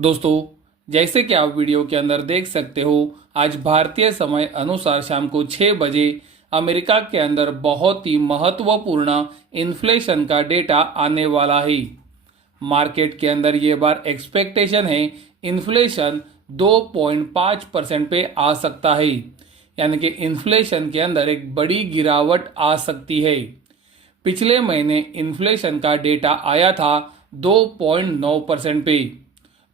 दोस्तों, जैसे कि आप वीडियो के अंदर देख सकते हो, आज भारतीय समय अनुसार शाम को 6 बजे अमेरिका के अंदर बहुत ही महत्वपूर्ण इन्फ्लेशन का डेटा आने वाला है। मार्केट के अंदर ये बार एक्सपेक्टेशन है इन्फ्लेशन 2.5% पे आ सकता है, यानी कि इन्फ्लेशन के अंदर एक बड़ी गिरावट आ सकती है। पिछले महीने इन्फ्लेशन का डेटा आया था 2.9% पे,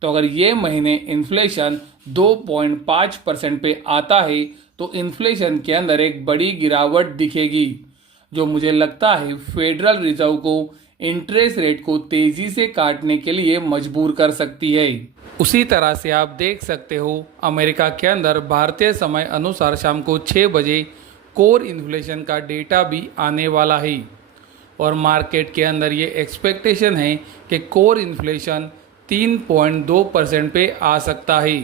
तो अगर ये महीने इन्फ्लेशन 2.5% पे आता है तो इन्फ्लेशन के अंदर एक बड़ी गिरावट दिखेगी, जो मुझे लगता है फेडरल रिजर्व को इंटरेस्ट रेट को तेजी से काटने के लिए मजबूर कर सकती है। उसी तरह से आप देख सकते हो, अमेरिका के अंदर भारतीय समय अनुसार शाम को 6 बजे कोर इन्फ्लेशन का डेटा भी आने वाला है और मार्केट के अंदर ये एक्सपेक्टेशन है कि कोर इन्फ्लेशन 3.2% पे आ सकता है।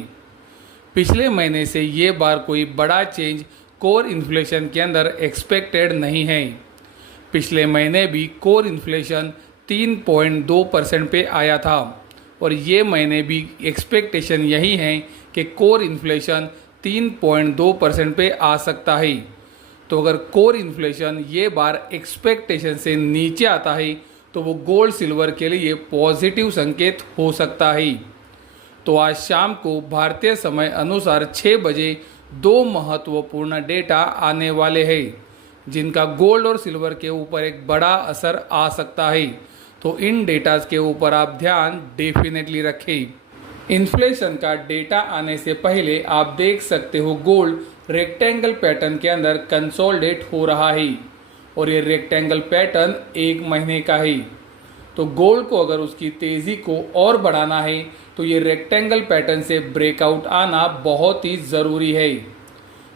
पिछले महीने से ये बार कोई बड़ा चेंज कोर इन्फ्लेशन के अंदर एक्सपेक्टेड नहीं है। पिछले महीने भी कोर इन्फ्लेशन 3.2% पे आया था और ये महीने भी एक्सपेक्टेशन यही है कि कोर इन्फ्लेशन 3.2% पे आ सकता है। तो अगर कोर इन्फ्लेशन ये बार एक्सपेक्टेशन से नीचे आता है तो वो गोल्ड सिल्वर के लिए पॉजिटिव संकेत हो सकता है। तो आज शाम को भारतीय समय अनुसार 6 बजे दो महत्वपूर्ण डेटा आने वाले हैं, जिनका गोल्ड और सिल्वर के ऊपर एक बड़ा असर आ सकता है। तो इन डेटाज के ऊपर आप ध्यान डेफिनेटली रखें। इन्फ्लेशन का डेटा आने से पहले आप देख सकते हो गोल्ड रेक्टेंगल पैटर्न के अंदर कंसोलिडेट हो रहा है और ये रेक्टेंगल पैटर्न 1 महीने का है। तो गोल्ड को अगर उसकी तेज़ी को और बढ़ाना है तो ये रेक्टेंगल पैटर्न से ब्रेकआउट आना बहुत ही ज़रूरी है।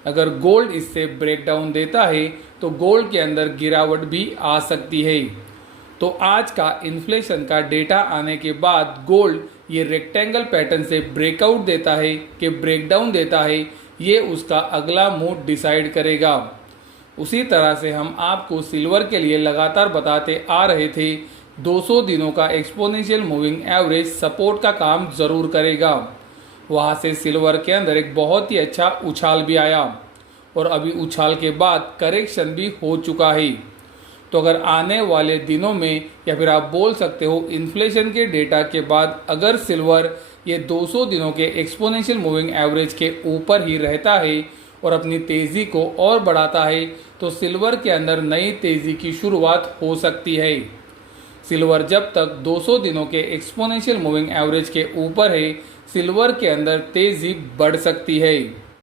अगर गोल्ड इससे ब्रेकडाउन देता है तो गोल्ड के अंदर गिरावट भी आ सकती है। तो आज का इन्फ्लेशन का डेटा आने के बाद गोल्ड ये रेक्टेंगल पैटर्न से ब्रेकआउट देता है कि ब्रेकडाउन देता है, ये उसका अगला मूव डिसाइड करेगा। उसी तरह से हम आपको सिल्वर के लिए लगातार बताते आ रहे थे, 200 दिनों का एक्सपोनेंशियल मूविंग एवरेज सपोर्ट का काम ज़रूर करेगा। वहाँ से सिल्वर के अंदर एक बहुत ही अच्छा उछाल भी आया और अभी उछाल के बाद करेक्शन भी हो चुका है। तो अगर आने वाले दिनों में, या फिर आप बोल सकते हो इन्फ्लेशन के डेटा के बाद, अगर सिल्वर ये 200 दिनों के एक्सपोनेंशियल मूविंग एवरेज के ऊपर ही रहता है और अपनी तेज़ी को और बढ़ाता है तो सिल्वर के अंदर नई तेज़ी की शुरुआत हो सकती है। सिल्वर जब तक 200 दिनों के एक्सपोनेंशियल मूविंग एवरेज के ऊपर है, सिल्वर के अंदर तेज़ी बढ़ सकती है।